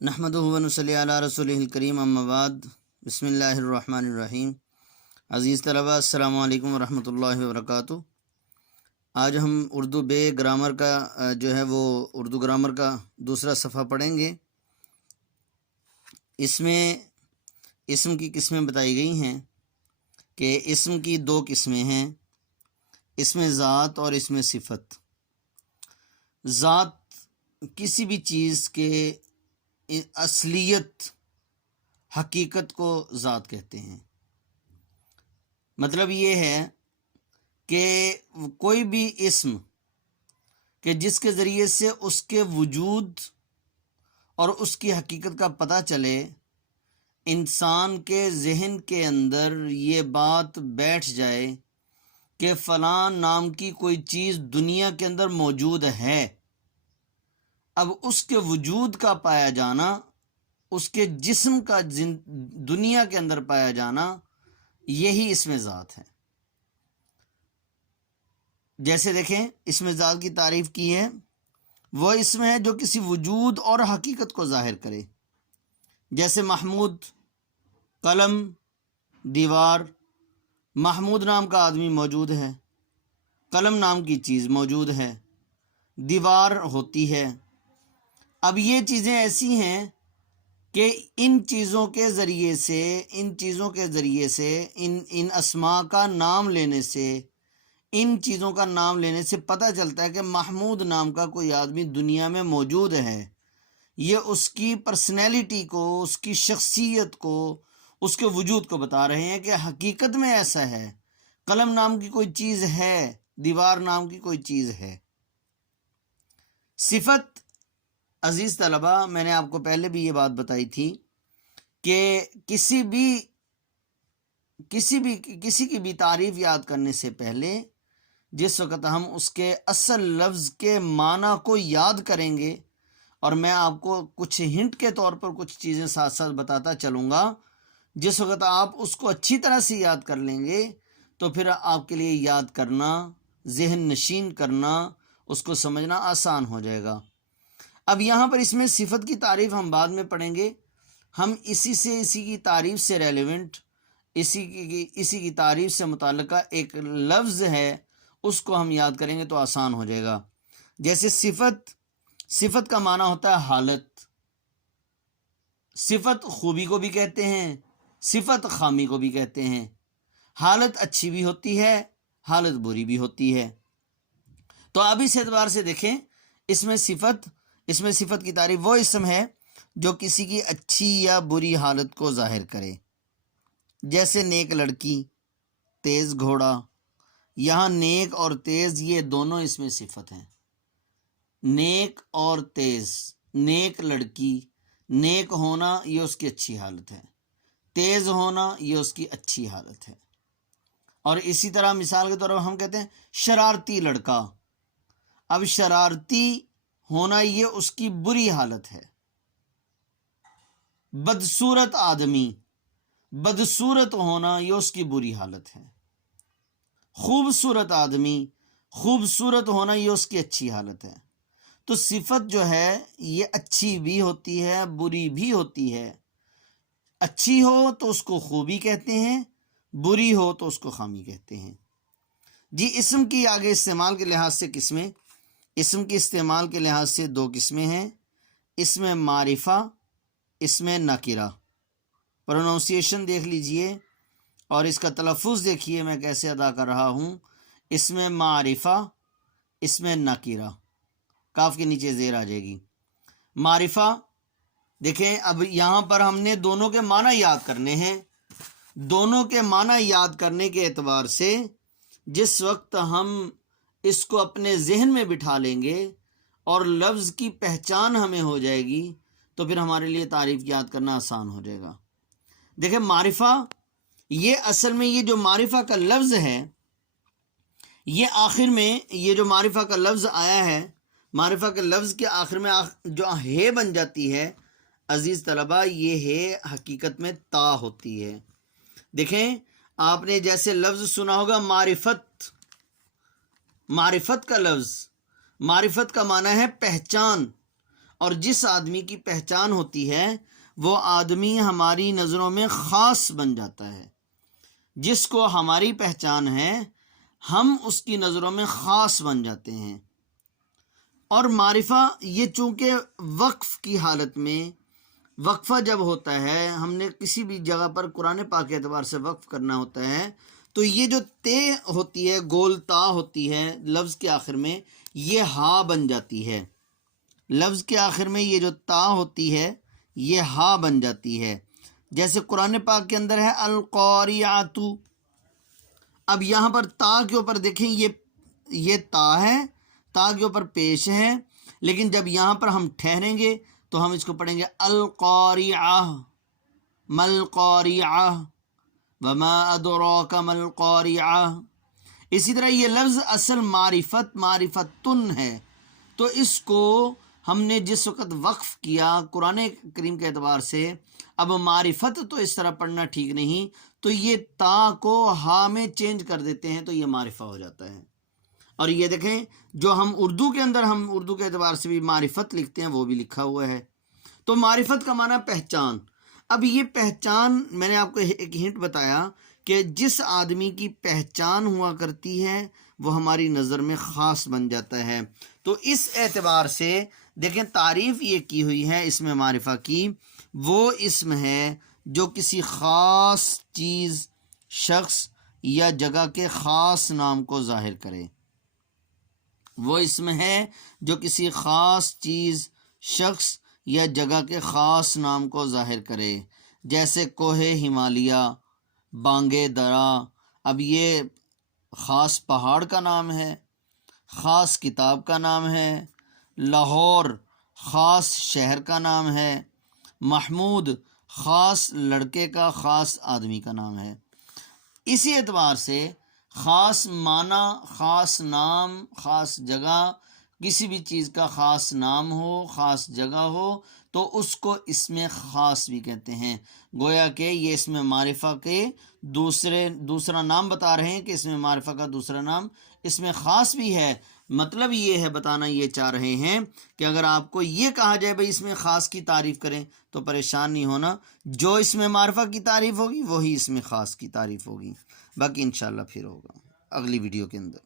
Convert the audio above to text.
نحمدہ و نصلی علی رسولہ الکریم اما بعد بسم اللہ الرحمن الرحیم۔ عزیز طلبہ السلام علیکم ورحمۃ اللہ وبرکاتہ۔ آج ہم اردو بے گرامر کا اردو گرامر کا دوسرا صفحہ پڑھیں گے۔ اس میں اسم کی قسمیں بتائی گئی ہیں کہ اسم کی دو قسمیں ہیں، اسم ذات اور اسم صفت۔ ذات کسی بھی چیز کے اصلیت حقیقت کو ذات کہتے ہیں۔ مطلب یہ ہے کہ کوئی بھی اسم کہ جس کے ذریعے سے اس کے وجود اور اس کی حقیقت کا پتہ چلے، انسان کے ذہن کے اندر یہ بات بیٹھ جائے کہ فلاں نام کی کوئی چیز دنیا کے اندر موجود ہے، اب اس کے وجود کا پایا جانا، اس کے جسم کا دنیا کے اندر پایا جانا، یہی اسم ذات ہے۔ جیسے دیکھیں اسم ذات کی تعریف کی ہے، وہ اسم ہے جو کسی وجود اور حقیقت کو ظاہر کرے، جیسے محمود، قلم، دیوار۔ محمود نام کا آدمی موجود ہے، قلم نام کی چیز موجود ہے، دیوار ہوتی ہے۔ اب یہ چیزیں ایسی ہیں کہ ان چیزوں کے ذریعے سے ان اسماء کا نام لینے سے، ان چیزوں کا نام لینے سے پتہ چلتا ہے کہ محمود نام کا کوئی آدمی دنیا میں موجود ہے۔ یہ اس کی پرسنالٹی کو، اس کی شخصیت کو، اس کے وجود کو بتا رہے ہیں کہ حقیقت میں ایسا ہے۔ قلم نام کی کوئی چیز ہے، دیوار نام کی کوئی چیز ہے۔ صفت، عزیز طلبہ، میں نے آپ کو پہلے بھی یہ بات بتائی تھی کہ کسی کی بھی تعریف یاد کرنے سے پہلے جس وقت ہم اس کے اصل لفظ کے معنی کو یاد کریں گے، اور میں آپ کو کچھ ہنٹ کے طور پر کچھ چیزیں ساتھ ساتھ بتاتا چلوں گا، جس وقت آپ اس کو اچھی طرح سے یاد کر لیں گے تو پھر آپ کے لیے یاد کرنا، ذہن نشین کرنا، اس کو سمجھنا آسان ہو جائے گا۔ اب یہاں پر اس میں صفت کی تعریف ہم بعد میں پڑھیں گے، ہم اسی کی تعریف سے ریلیونٹ، اسی کی تعریف سے متعلقہ ایک لفظ ہے، اس کو ہم یاد کریں گے تو آسان ہو جائے گا۔ جیسے صفت کا معنی ہوتا ہے حالت۔ صفت خوبی کو بھی کہتے ہیں، صفت خامی کو بھی کہتے ہیں۔ حالت اچھی بھی ہوتی ہے، حالت بری بھی ہوتی ہے۔ تو اب اس اعتبار سے دیکھیں، اس میں صفت کی تعریف وہ اسم ہے جو کسی کی اچھی یا بری حالت کو ظاہر کرے، جیسے نیک لڑکی، تیز گھوڑا۔ یہاں نیک اور تیز یہ دونوں اس میں صفت ہیں۔ نیک اور تیز، نیک لڑکی، نیک ہونا یہ اس کی اچھی حالت ہے، تیز ہونا یہ اس کی اچھی حالت ہے۔ اور اسی طرح مثال کے طور پر ہم کہتے ہیں شرارتی لڑکا، اب شرارتی ہونا یہ اس کی بری حالت ہے۔ بدصورت آدمی، بدصورت ہونا یہ اس کی بری حالت ہے۔ خوبصورت آدمی، خوبصورت ہونا یہ اس کی اچھی حالت ہے۔ تو صفت جو ہے یہ اچھی بھی ہوتی ہے، بری بھی ہوتی ہے۔ اچھی ہو تو اس کو خوبی کہتے ہیں، بری ہو تو اس کو خامی کہتے ہیں۔ جی، اسم کی آگے استعمال کے لحاظ سے قسمیں، اسم کی استعمال کے لحاظ سے دو قسمیں ہیں، اسم معرفہ، اسم نکرہ۔ پروننسیشن دیکھ لیجئے اور اس کا تلفظ دیکھیے میں کیسے ادا کر رہا ہوں۔ اسم معرفہ، اسم نکرہ، کاف کے نیچے زیر آ جائے گی۔ معرفہ، دیکھیں اب یہاں پر ہم نے دونوں کے معنی یاد کرنے ہیں۔ دونوں کے معنی یاد کرنے کے اعتبار سے جس وقت ہم اس کو اپنے ذہن میں بٹھا لیں گے اور لفظ کی پہچان ہمیں ہو جائے گی تو پھر ہمارے لیے تعریف یاد کرنا آسان ہو جائے گا۔ دیکھیں معرفہ، یہ اصل میں یہ جو معرفہ کا لفظ ہے، یہ آخر میں یہ جو معرفہ کا لفظ آیا ہے، معرفہ کے لفظ کے آخر میں جو ہے بن جاتی ہے، عزیز طلبہ، یہ ہے حقیقت میں تا ہوتی ہے۔ دیکھیں آپ نے جیسے لفظ سنا ہوگا معرفت، معرفت کا لفظ، معرفت کا معنی ہے پہچان، اور جس آدمی کی پہچان ہوتی ہے وہ آدمی ہماری نظروں میں خاص بن جاتا ہے. جس کو ہماری پہچان ہے ہم اس کی نظروں میں خاص بن جاتے ہیں. اور معرفہ یہ چونکہ وقف کی حالت میں، وقفہ جب ہوتا ہے، ہم نے کسی بھی جگہ پر قرآن پاک کے اعتبار سے وقف کرنا ہوتا ہے تو یہ جو تے ہوتی ہے، گول تا ہوتی ہے لفظ کے آخر میں، یہ ہا بن جاتی ہے. لفظ کے آخر میں یہ جو تا ہوتی ہے یہ ہا بن جاتی ہے. جیسے قرآن پاک کے اندر ہے القاریعۃ. اب یہاں پر تا کے اوپر دیکھیں یہ تا ہے، تا کے اوپر پیش ہے، لیکن جب یہاں پر ہم ٹھہریں گے تو ہم اس کو پڑھیں گے القاریعہ. مل قاریعہ وما ادراک مل قاریعہ. اسی طرح یہ لفظ اصل معرفتن ہے، تو اس کو ہم نے جس وقت وقف کیا قرآن کریم کے اعتبار سے، اب معرفت تو اس طرح پڑھنا ٹھیک نہیں، تو یہ تا کو ہا میں چینج کر دیتے ہیں تو یہ معرفہ ہو جاتا ہے. اور یہ دیکھیں جو ہم اردو کے اندر، ہم اردو کے اعتبار سے بھی معرفت لکھتے ہیں وہ بھی لکھا ہوا ہے. تو معرفت کا معنی پہچان. اب یہ پہچان میں نے آپ کو ایک ہنٹ بتایا کہ جس آدمی کی پہچان ہوا کرتی ہے وہ ہماری نظر میں خاص بن جاتا ہے. تو اس اعتبار سے دیکھیں تعریف یہ کی ہوئی ہے اسم معرفہ کی، وہ اسم ہے جو کسی خاص چیز، شخص یا جگہ کے خاص نام کو ظاہر کرے. وہ اسم ہے جو کسی خاص چیز، شخص یا جگہ کے خاص نام کو ظاہر کرے. جیسے کوہ ہمالیہ، بانگے درا. اب یہ خاص پہاڑ کا نام ہے، خاص کتاب کا نام ہے. لاہور خاص شہر کا نام ہے. محمود خاص لڑکے کا، خاص آدمی کا نام ہے. اسی اعتبار سے خاص معنی، خاص نام، خاص جگہ، کسی بھی چیز کا خاص نام ہو، خاص جگہ ہو تو اس کو اسم خاص بھی کہتے ہیں. گویا کہ یہ اسم معرفہ کے دوسرا نام بتا رہے ہیں کہ اسم معرفہ کا دوسرا نام اسم خاص بھی ہے. مطلب یہ ہے، بتانا یہ چاہ رہے ہیں کہ اگر آپ کو یہ کہا جائے بھائی اسم خاص کی تعریف کریں تو پریشان نہیں ہونا، جو اسم معرفہ کی تعریف ہوگی وہی اسم خاص کی تعریف ہوگی. باقی انشاءاللہ پھر ہوگا اگلی ویڈیو کے اندر.